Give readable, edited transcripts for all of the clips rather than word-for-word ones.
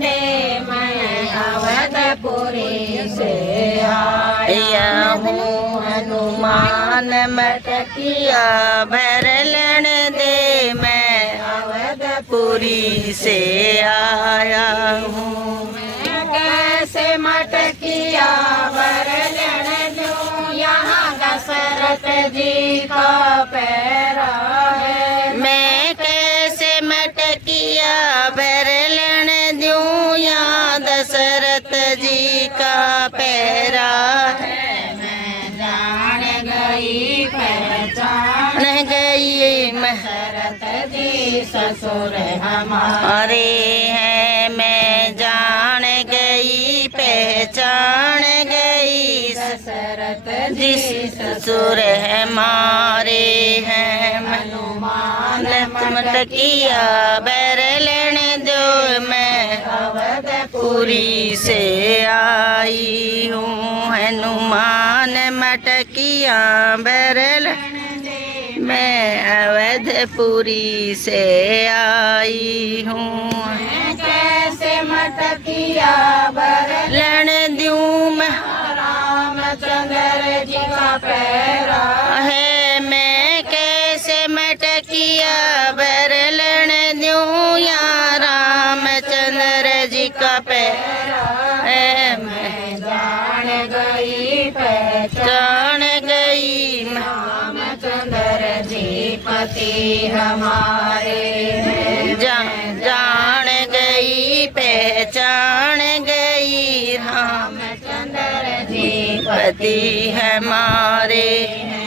दे मैं अवधपुरी से आया हूँ। हनुमान मटकिया भर लेन दे मैं अवधपुरी से आया हूँ। मैं कैसे मटकिया भर लेन दूँ, यहाँ दशरथ जी का पैरा है। मैं कैसे मटकिया भर लेन दूँ, यहाँ दशरथ जी का पैरा है। मैं जान गई पहचान गई दशरथ जी ससुर हमारे हैं। मैं जान गई पहचान गई दशरथ जी ससुर हमारे हैं। हनुमान मटकिया भर लेन दो मैं अवधपुरी से आई हूँ। हनुमान मटकिया भर लेन दे मैं अवधपुरी से आई हूँ। कैसे मटकिया भर लेन दूँ मैं रामचंद्र जी का पैरा है। मैं कैसे मटकिया भर लेन दूँ, यहाँ रामचंद्र जी का पैरा है। मैं जान गई पहचान गई रामचंद्र जी पति हमारे हैं। जान गई पहचान गई रामचंद्र जी पति हमारे हैं।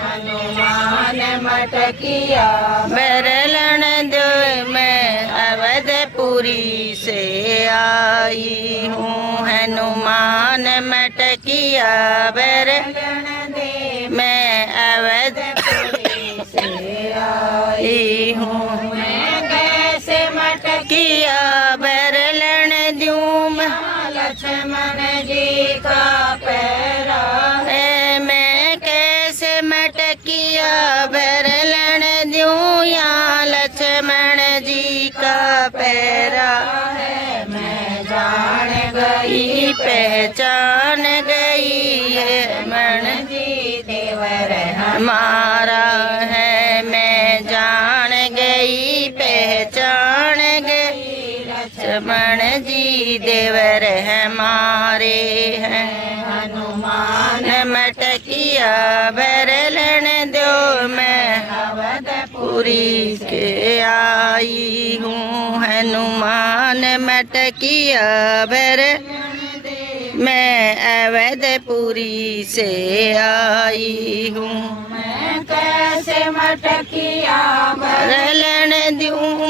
हनुमान मटकिया भर लेन दो मैं अवधपुरी से आई हूँ। हनुमान मटकिया भर लेन दे मैं अवधपुरी से आई हूँ। मैं कैसे मटकिया भर लेन दूँ, लक्ष्मण जी का पैरा है। मैं कैसे मटकिया भर लेन दूँ, यहाँ लक्ष्मण जी का पैरा है। मैं जान गई पहचान गई लक्ष्मण जी देवर हमारा है। मैं जान गई पहचान गई लक्ष्मण जी देवर हमारे हैं। हनुमान मटकिया भर लेन दो मैं अवधपुरी के आई हूँ। हनुमान मटकिया भर मैं अवधपुरी से आई हूँ। मैं कैसे मटकिया भर लेन दूँ,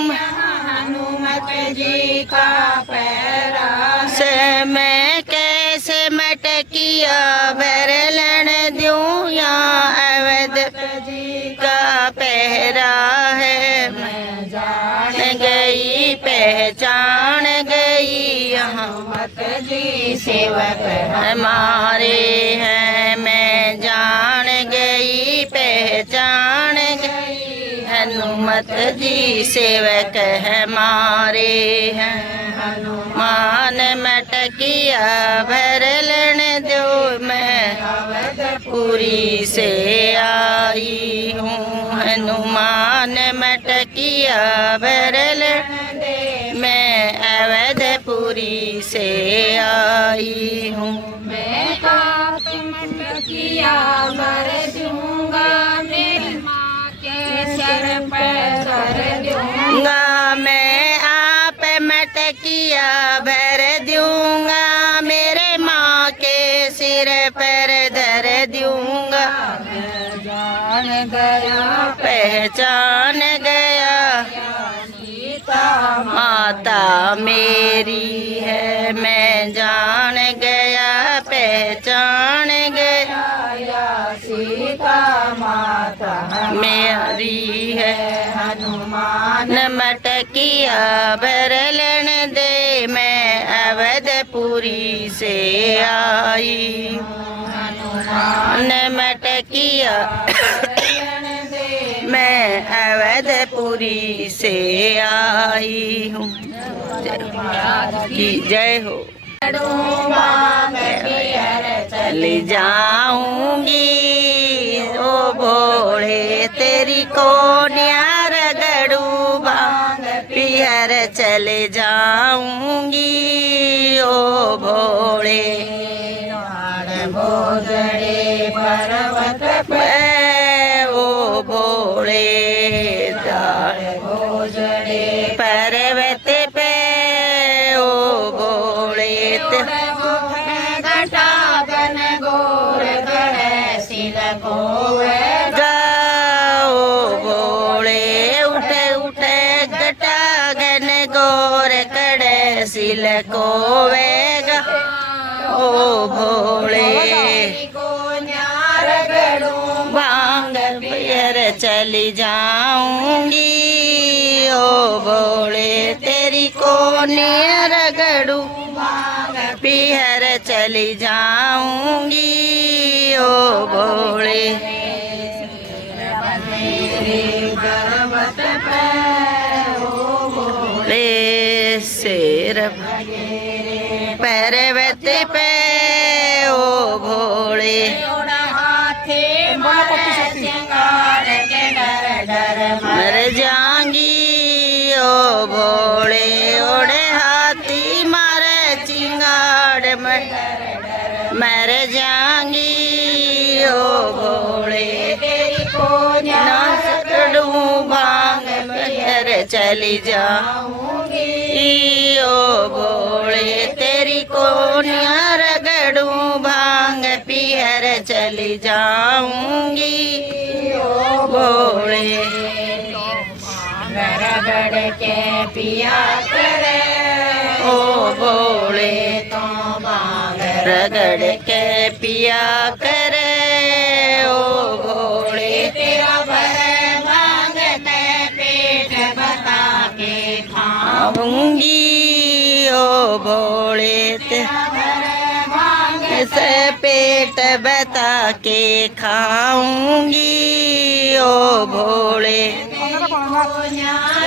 हनुमत जी का पैरा से। मैं कैसे मटकिया भर लेन दूँ, यहाँ अवध जी का पहरा है। मैं जान गई पहचान गई हनुमत जी सेवक हमारे हैं। मैं जान गई पहचान गई हनुमत जी सेवक हमारे हैं। हनुमान मटकिया भर लेन दो मैं अवधपुरी से आई हूँ। हनुमान मटकिया भर लेन दे मैं अवधपुरी से आई हूँ। मैं मटकिया भर दूंगा मेरी माँ के सर पर धर दूंगा। मैं आप मटकिया भर दूंगा मेरे माँ के सिर पर धर दूंगा। जान गया पहचान गया सीता माता मेरी है। मैं जान गया पहचान गया सीता माता मेरी है। हनुमान मटकिया भर लेन दे मैं अवधपुरी से आई। हनुमान मटकिया मैं अवधपुरी से आई हूँ। की जय हो। चली जाऊंगी ओ भोले तेरी कोनिया रगड़ू भांग पियर चले जाऊंगी ओ भोले। भोजड़े पर्वत पे ओ भोले भोजड़े पर्वत पे ओ भोले घटागन गोर गणेशी गाओ भोले उठे उठे घटागन गोर गणेशी कोवेगा ओ भोले भांग पियर चली जाऊंगी ओ भोले तेरी कोनिया रगड़ू भांग पियर चली जाऊंगी ओ भोले। भोले शेर पर्वत पे ओ भोले मर जाऊंगी ओ भोले ओढ़े हाथी मारे चिंगाड़ मर जाऊंगी ओ भोले तेरी कोनिया रगड़ू भांग पियर चली जाऊंगी ओ भोले तेरी कोनिया रगड़ू भांग पियर चली जाऊंगी ओ भोले। रगड़ के पिया करे ओ भोले तो भांग रगड़ के पिया करे ओ भोले तेरा भर भांग मैं पेट बता के खाऊंगी ओ भोले से पेट बता के खाऊंगी ओ भोले।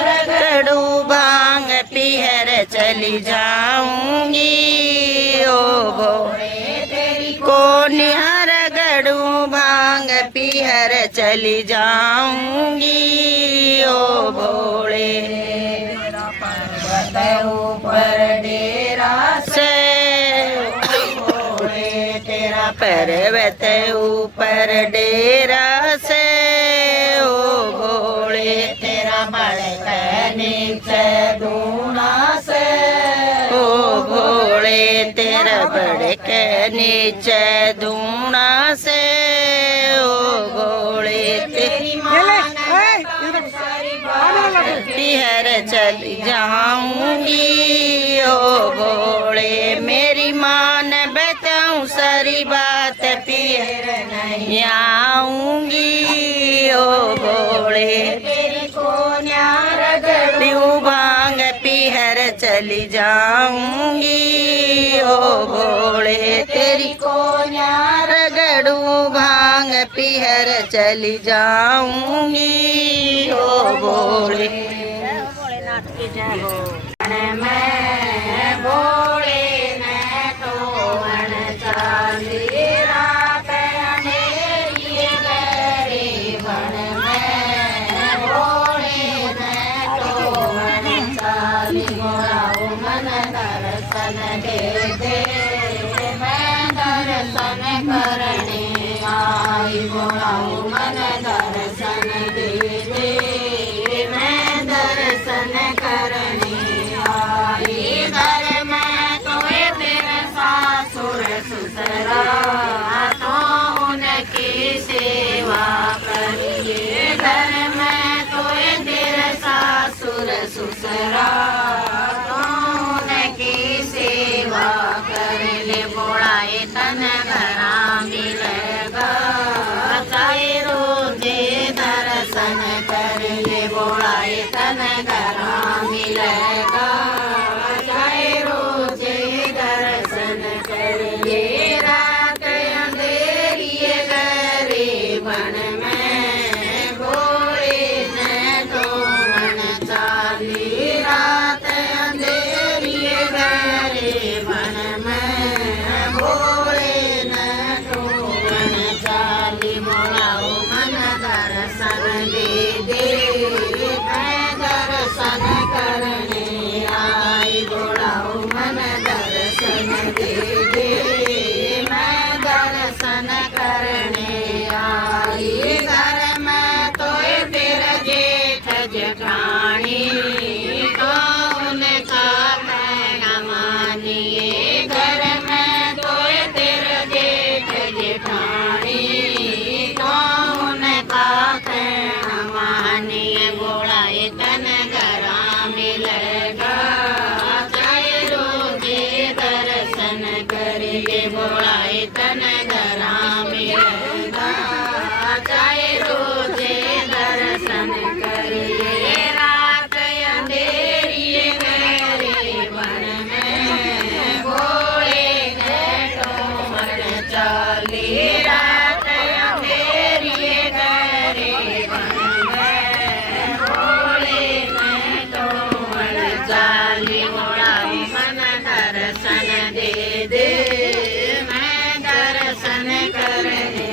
रगड़ू भांग पियर चली जाऊंगी ओ भोले तेरी कोनिया रगड़ू भांग पियर चली जाऊंगी ओ भोले। पर्वत ऊपर डेरा से तेरा पर्वत ऊपर डेरा से ओ भोले तेरा बड़क नीचे दूना से ओ भोले तेरा बड़क नीचे दूना से ओ भोले तेरी पियर चली जाऊंगी ओ भोले मेरी मान बताऊं सारी बात पियर नहीं आऊंगी ओ भोले तेरी कोनिया रगड़ू भांग पियर चली जाऊंगी ओ भोले तेरी कोनिया रगड़ू भांग पियर चली जाऊंगी ओ भोले। भोलेनाथ की जय हो। मैं भोले ने तो चाली रात अंधेरी गहरी बन में भोले ने तो चाली मोराऊ मन दर्शन दे दे मैं दर्शन करने आई मोराऊ मन दर्शन दे दे मैं दर्शन करने आई घर में तो तेरे सासुर ससुरा तो उनकी सेवा करिए घर में तो तेरे सासुर ससुरा तो उनकी सेवा कर ले बोड़ाए तन घरा मिलेगा चाहे रोजे दर्शन कर ले बोड़ाए तन घरा मिलेगा चाहे रोजे दर्शन कर ले रात अंधेरी गरे बन में भोले ने तो मन चाली रात करिए बोलाए तन गरा मिलेगा चाहे रोजे दर्शन करिए रात अंधेरी गहरे वन में भोले घटो मन चाली रात अंधेरी गहरे वन में भोले घटो मन चाली बोलाई मन दर्शन दे दे मैं दर्शन करने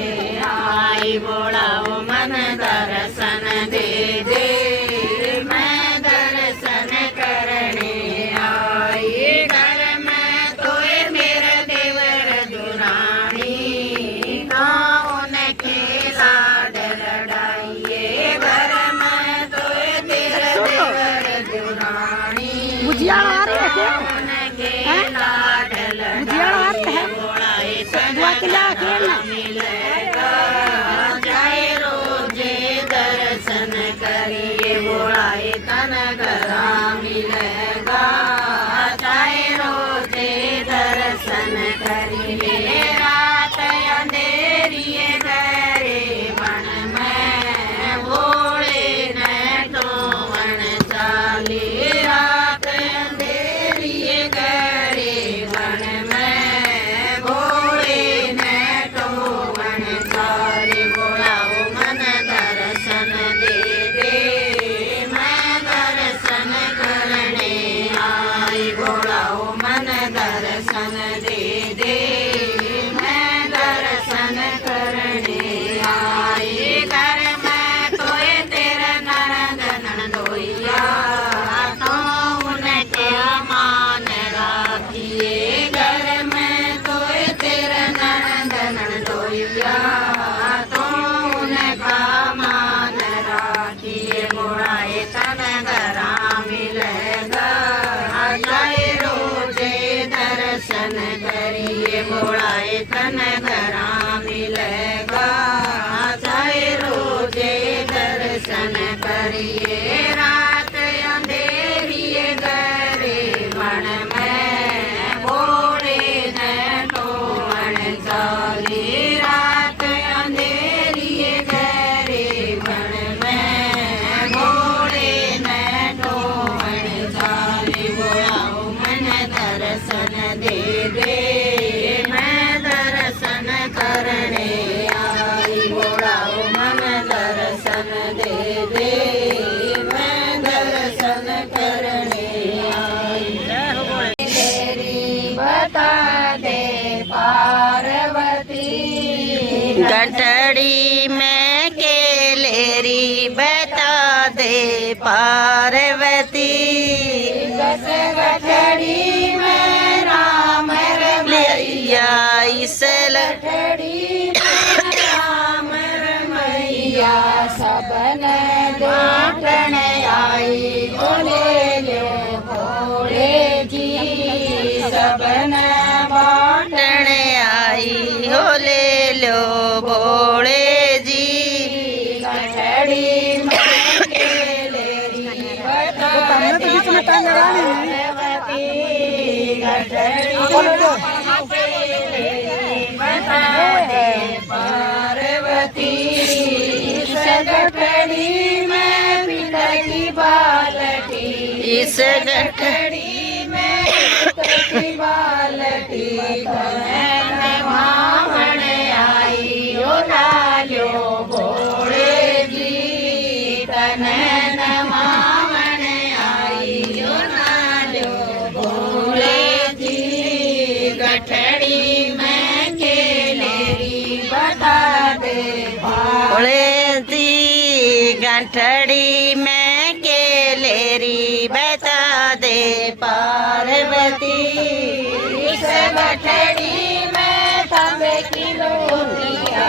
आई बोलाओ मन दर्शन दे दे मैं दर्शन करने आई घर में तोए मेरे देवर दुरानी कौन के लाड लड़ाइए घर में तोए तेरे देवर दुरानी गुजिया आ रही है क्या? कौन के लाड गुजिया आ रही है? बोलाए बुआ के ला खेलना। मिलेगा चाहे रोजे दर्शन करिए बोलाए तन गरा मिलेगा चाहे रोजे दर्शन करिए रात अंधेरी गहरे वन में भोले नटो वन चाली रात अंधेरी गहरे वन में भोले नटो वन चाली बोलाओ मन दर्शन दे दे मैं दर्शन करने आई बोलाओ मन दर्शन दे दे मैं दर्शन करने आई घर में तोए तेरा ननद ननदोइया तो उनके मान राखिए घर में तोए तेरा ननद ननदोइया तो उनका मान राखिए बोलाए तन गरा मिलेगा चाहे रोजे दर्शन करिए बोलाए तन गरा मिलेगा चाहे रोजे दर्शन करिए रात अंधेरी गहरे वन में भोले नटो वन चाली रात अंधेरी गहरे वन में भोले नटो वन चाली बोलाओ मन दर्शन दे दे मैं दर्शन करने आई बोलाओ मन दर्शन दे दे मैं दर्शन करने आई तेरी बता दे पार्वती गठड़ी में केलेरी बता दे पार्वती गठड़ी में राम रमैया इस लठड़ी राम रमैया सबन बाटन आई बोले लो भोले जी सबन बाटन आई हो ले लो भोले जी गठड़ी में केलेरी बता दे पार्वती गठड़ी बता दे पार्वती इस गठड़ी में पिता की बालटी इस गठड़ी में पिता की बालटी तन भावण आई ओ लालो भोले जी तन भावण आई ओ लालो भोले जी गठड़ी में केलेरी बता दे भोले जी गठड़ी में केलेरी बता दे पार्वती इस गठड़ी में तांबे की लोटिया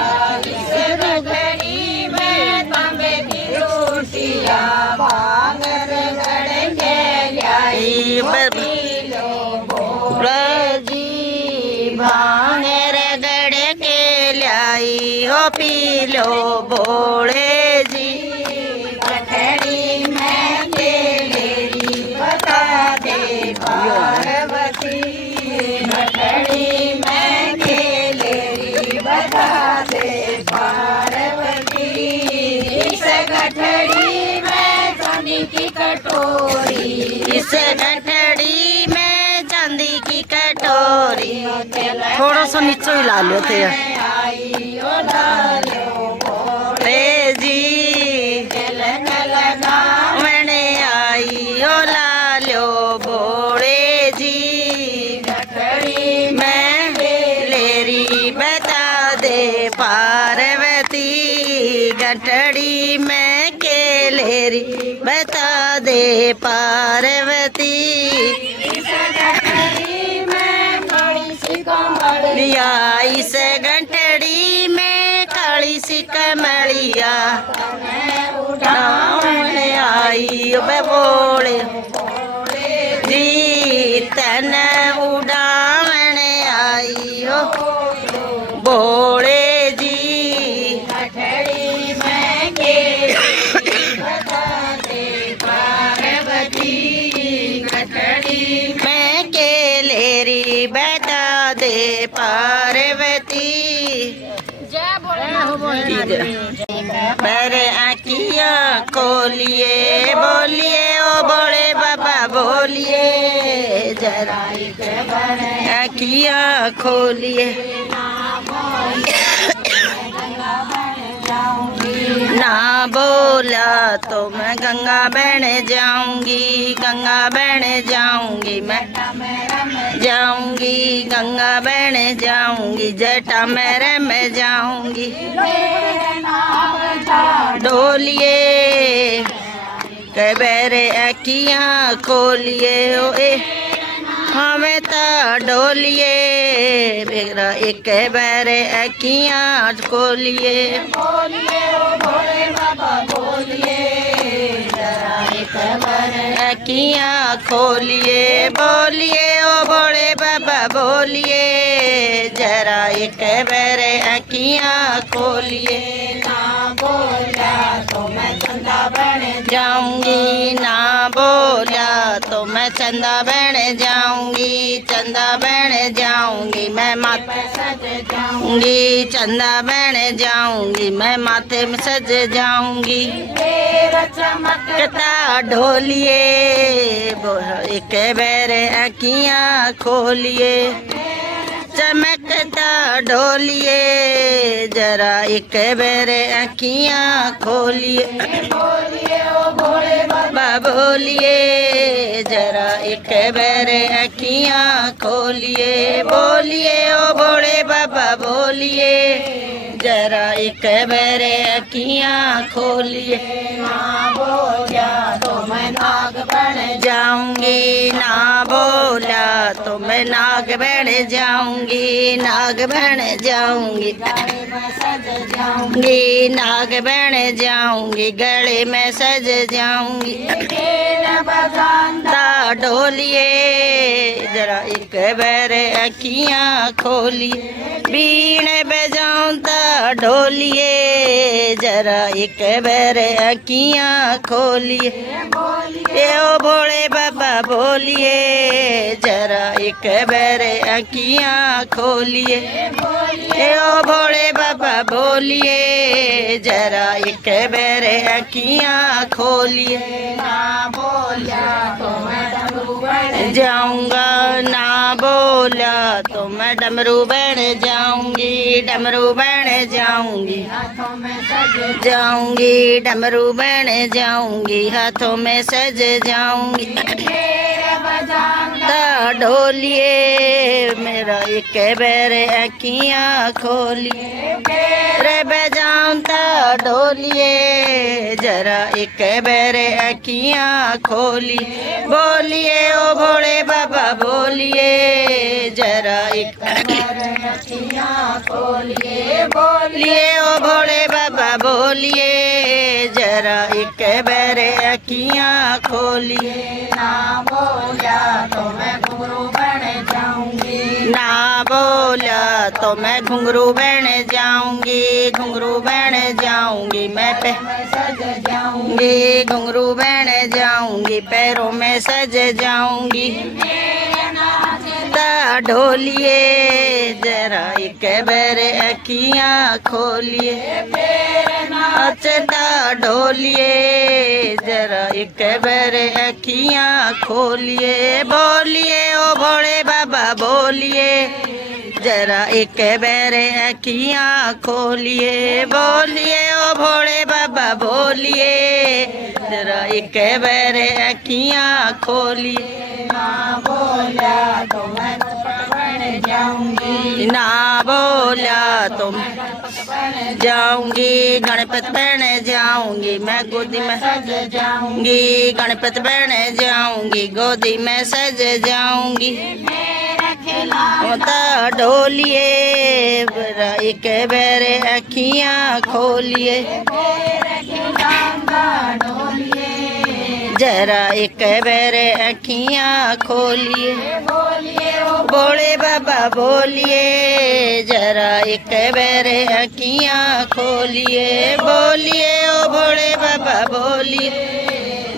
इस गठड़ी में तांबे की लोटिया भांगर गड़े लाई लो भोले जी भांगर गड़ के लाई हो पी लो भोले जी गठड़ी में केलेरी बता दे पार्वती गठड़ी में डोरी, इस गठड़ी में चांदी की कटोरी। थोड़ा सा नीचे ही ला लेते हैं जी, मैंने आई ओ लालो बोले जी, मैं लेरी बता दे पार्वती, गठड़ी में केलेरी बता दे पार्वती। लिया इस गठड़ी में काली सी कमलिया, उड़ाने आई बोले जी, तन उड़ाने आई हो बोले जी, गठड़ी में के बता दे पार्वती, गठड़ी में केलेरी बता दे पार्वती। मेरे आँखियाँ खोलिए बोलिए ओ बड़े बाबा बोलिए, जरा आँखियाँ खोलिए। ना बोला तो मैं गंगा बहन जाऊंगी, गंगा बहन जाऊंगी, मैं जाऊंगी गंगा बहन जाऊंगी, जटा मेरे में जाऊंगी। डोलिए कबेरे अखियाँ खोलिए ओ ए, हमें तो डोलिए मेरा एक बारे अखियाँ खोलिए। अखियाँ खोलिए बोलिए ओ बड़े बाबा बोलिए, जरा एक बारे अखियाँ खोलिए। ना बोला तो मैं चंदा बन जाऊंगी, ना बोला तो मैं चंदा बन जाऊंगी, चंदा बन जाऊंगी, मैं माथे सज जाऊंगी, चंदा बन जाऊंगी, मैं माथे में सज जाऊंगी। चमकता ढोलिए एक बार आँखियाँ खोलिए, चमकता ढोलिए जरा एक बार आँखियाँ खोलिए। बाबा बोलिए जरा एक बार आँखियाँ खोलिए, बोलिए ओ भोले बाबा बोलिए जरा एक बार आँखियाँ खोलिए। ना बोला तो मैं नाग बन जाऊंगी, ना बोला तो मैं नाग बन जाऊंगी, नाग बन जाऊंगी, नाग बन जाऊंगी, गले में सज जाऊंगी। ता ढोलिए जरा एक बार आँखियाँ खोलिए, बीन बजाऊं ता ढोलिए जरा एक बार आँखियाँ खोलिए। ए ओ भोले बाबा बोलिए जरा एक बार आँखियाँ खोलिए। ए ओ भोले बाबा बोलिए जरा एक बार आँखियाँ खोलिए। ना बोला तो मैं डमरू बन जाऊंगा, ना बोला तो मैं डमरू बन जाऊंगी, डमरू बन जाऊंगी, हाथों में सज जाऊंगी, डमरू बन जाऊंगी, हाथों में सज जाऊंगी। ता ढोलिए मेरा एक बार आँखियाँ खोलिए, रे बजाऊं ता ढोलिए जरा एक बार आँखियाँ खोलिए। बोलिए ओ भोले बाबा बोलिए जरा एक बार आँखियाँ खोलिए, बोलिए ओ भोले बाबा बोलिए जरा एक बार आँखियाँ खोलिए। ना बोला तो मैं घुंघरू बन जाऊंगी, ना बोला तो मैं घुंघरू बन जाऊंगी, घुंघरू बन जाऊंगी, मैं सज जाऊंगी, घुंघरू बन जाऊंगी, पैरों में सज जाऊंगी। ता ढोलिए जरा एक बार अखियां खोलिए नाचता ढोलिए जरा एक बार अखियां खोलिए बोलिए ओ भोले बाबा बोलिए जरा एक बार अखियां खोलिए बोलिए ओ भोले बाबा बोलिए जरा एक बार अखियां खोलिए ना बोला तो मैं बन जाऊंगी ना बोला तो मैं जाऊंगी गणपत बन जाऊंगी मैं गोदी में सज जाऊंगी गणपत बन जाऊंगी गोदी में सज जाऊंगी होता ढोलिए जरा एक बार अखियां खोलिए जरा एक बार अखियां खोलिए भोले बाबा बोलिए जरा एक बार अखियां खोलिए बोलिए ओ भोले बाबा बोलिए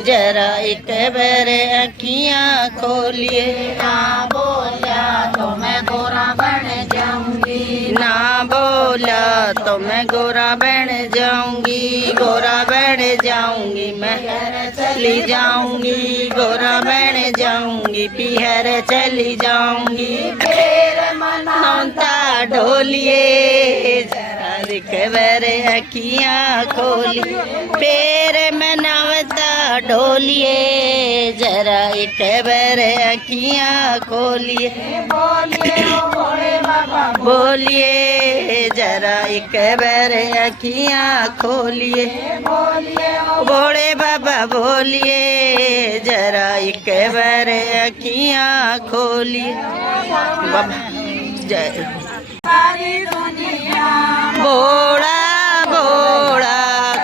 जरा एक बार अखियां खोलिए ना बोला तो मैं गोरा बन जाऊंगी ना बोला तो मैं गोरा बन जाऊंगी गोरा बन जाऊंगी मैं चली जाऊंगी गोरा बन जाऊंगी पीहर चली जाऊंगी फिर मनौता ढोलिए जरा एक बार अखियां खोलिए फिर मनौता ढोलिए जरा एक बार अखियां खोलिए बोलिए जरा एक बार अखियां खोलिए भोले बाबा बोलिए जरा एक बार अखियां खोलिए बाबा जय भोला भोला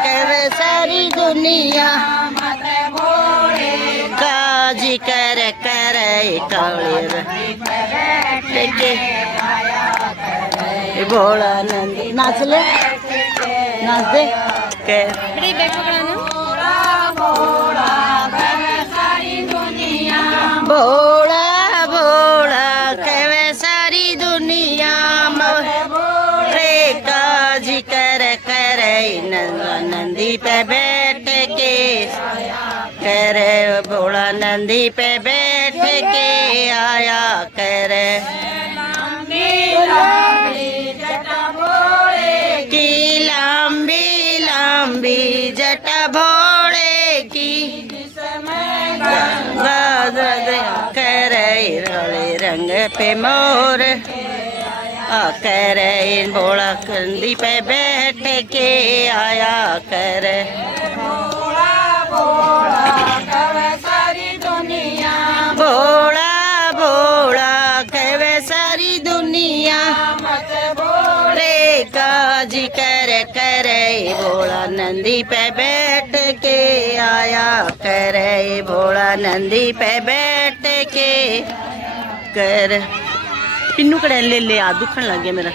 कर सारी दुनिया काजी कर कर काले भोला नंदी नाच ले नाच दे कर भोला भोला कहे सारी दुनिया रे काजी कर कर नंदी पे बैठ के करे भोला नंदी पे बैठ के आया करे की लंबी लंबी जटा भोले की करे रंग पे मोर करे भोला कंदी पे बैठ के आया करे भोला भोला कहे सारी दुनिया रे काजी कर करे भोला नंदी पे बैठ के आया करे भोला नंदी पे बैठ के कर पिन्नू कड़े ले ले आ दुखन लग गया मेरा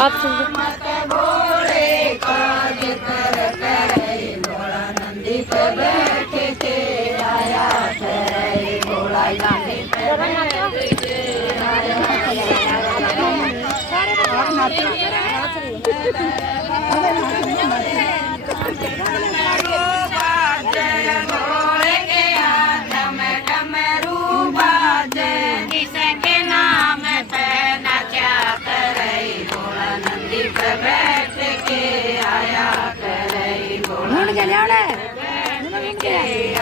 आप सुन लिया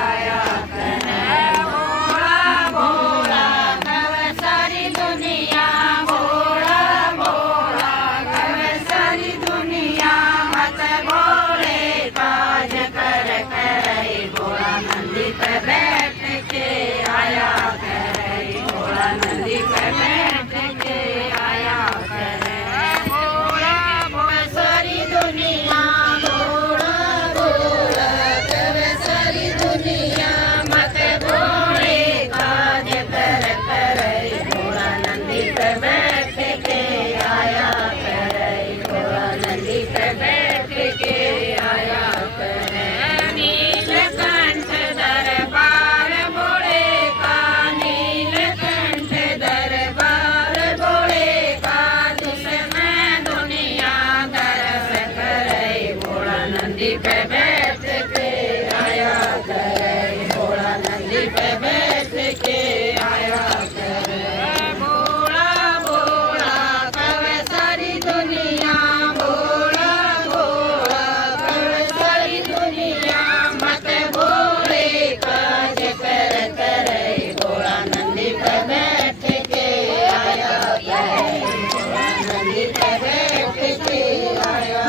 आया करे भोला भोला गवे सारी दुनिया भोला भोला गवे सारी दुनिया मत भोले काज कर करे भोला नंदी पे बैठ के आया करे भोला नंदी पे बैठ के आया करे भोला भोला सारी दुनिया भोला भोला गवे सारी दुनिया मत भोले काज कर करे भोला नंदी पे बैठ के आया करे भोला नंदी पे बैठ के आया करे नीलकंठ दरबार भोले का नीलकंठ दरबार भोले का जिसमें दुनिया दरस करे भोला नंदी पे बैठ के आया करे भोला नंदी पे बैठ के आया करे भोला भोला कवे सारी दुनिया भोला भोला कवे सारी दुनिया मत भोले काज कर करे भोला नंदी पे बैठ के आया करे भोला नंदी पे बैठ के आया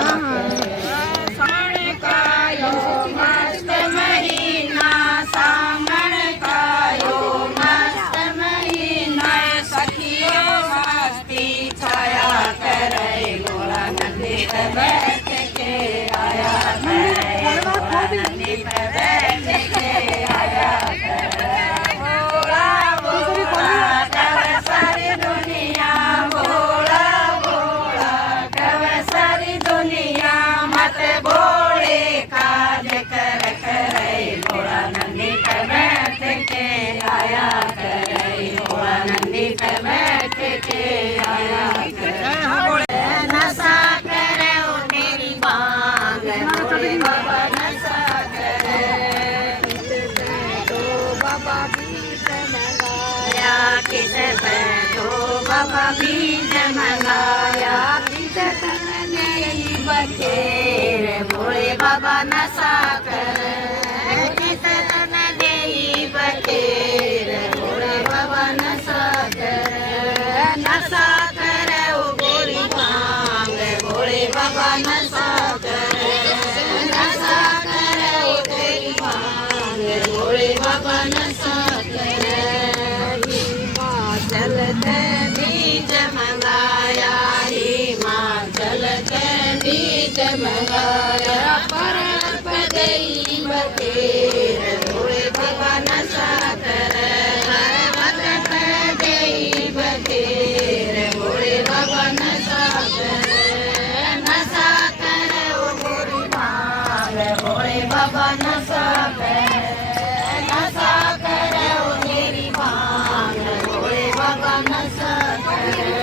सामण का यो मस्त महीना सामण का यो मस्त महीना सखियों मस्ती छाया करे भोला नंदी पे बैठ के आया करे भोला नंदी पे बैठ के आया करे भोला भोला कवे सारी दुनिया भोला भोला कवे सारी दुनिया मत भोले काज कर करे भोला नंदी पे बैठ के आया करे भोला नंदी पे बैठ के आया करे नशा करे ओ तेरी बांग भोले बाबा नशा करे तो बाबा बीज मंगाया किस पे तो बाबा बीज मंगाया किस तन नहीं बखेर भोले बाबा नशा करे किस तन नहीं बखेर भोले बाबा नशा करे ओ गोरी मांग भोले बाबा नशा करे ओ तेरी मांग भोले बाबा नशा करे चलते बीज मंगाया हिमाचल के बीज मंगाया परप देई बखेर भोले बाबा नशा करे भगत देई बखेर भोले बाबा नशा करे ओ गोरी मांग भोले बाबा नशा करे ओ तेरी मांग भोले बाबा नशा करे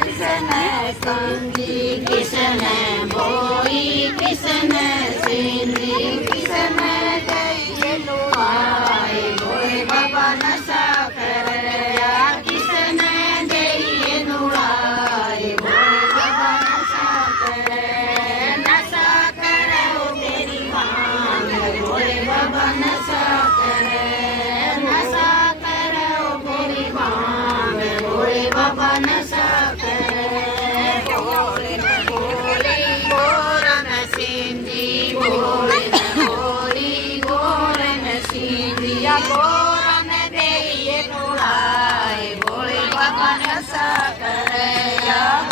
किसने संगी किसने बोई किसने सिंधी किसने गई लुआई भोले बाबा नशा करे किसने गई लुआई भोले बाबा नशा करे ओ तेरी मांग भोले बाबा नशा करे ओ तेरी मांग भोले बाबा नशा करे भोले भोले गोरन सिंधी भोले गोरन सिंधिया गोरन देई लुढ़ाई भोले बाबा नशा करे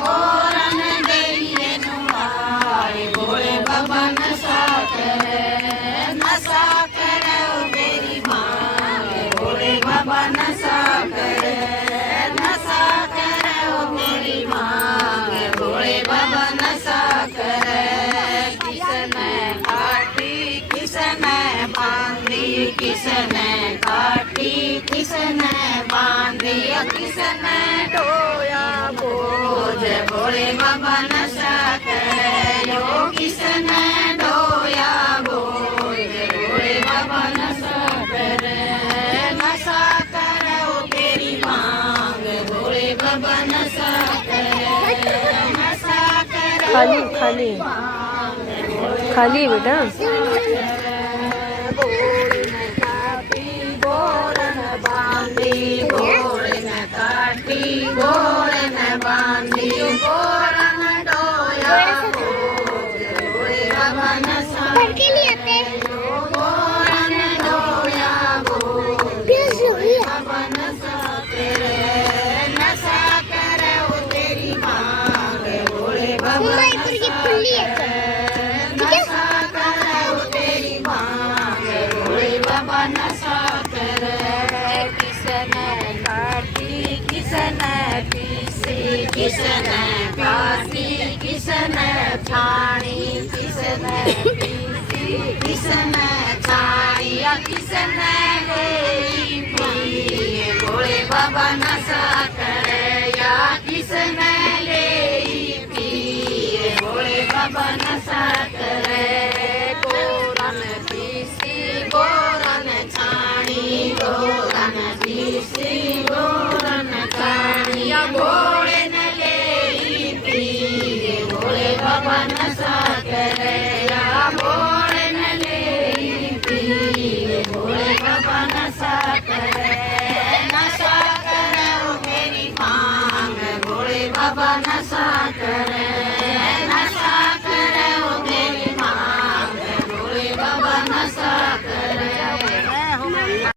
गोरन देई लुढ़ाई भोले बाबा नशा करे ओ तेरी मांग भोले बाबा नशा करे ओ तेरी मांग भोले बाबा नशा करे किसने काटी किसने बांधी किसने काटी किसने बांधी किसने ढोया बोझ भोले बाबा नशा करे यो किसने ढोया बोझ भोले बाबा नशा करे ओ तेरी मांग भोले बाबा नशा करे खाली खाली मांग खा लिए बेटा। घर के लिए आते हैं। प्यास लगी है। मम्मा इधर की खुली है ठीक है। किसन काटी किसन छाणी किसन पीसी किसन छाणी किसन ले पिए भोले बाबा नशा करे या किसन ले पिए भोले बाबा नशा करे। गोरन पीसी गोरन छाणी गोरन पीसी गोरन छाणी भोले बाबा नशा करे या भोले न ले पिए भोले बाबा नशा करे मेरी मांग भोले बाबा नशा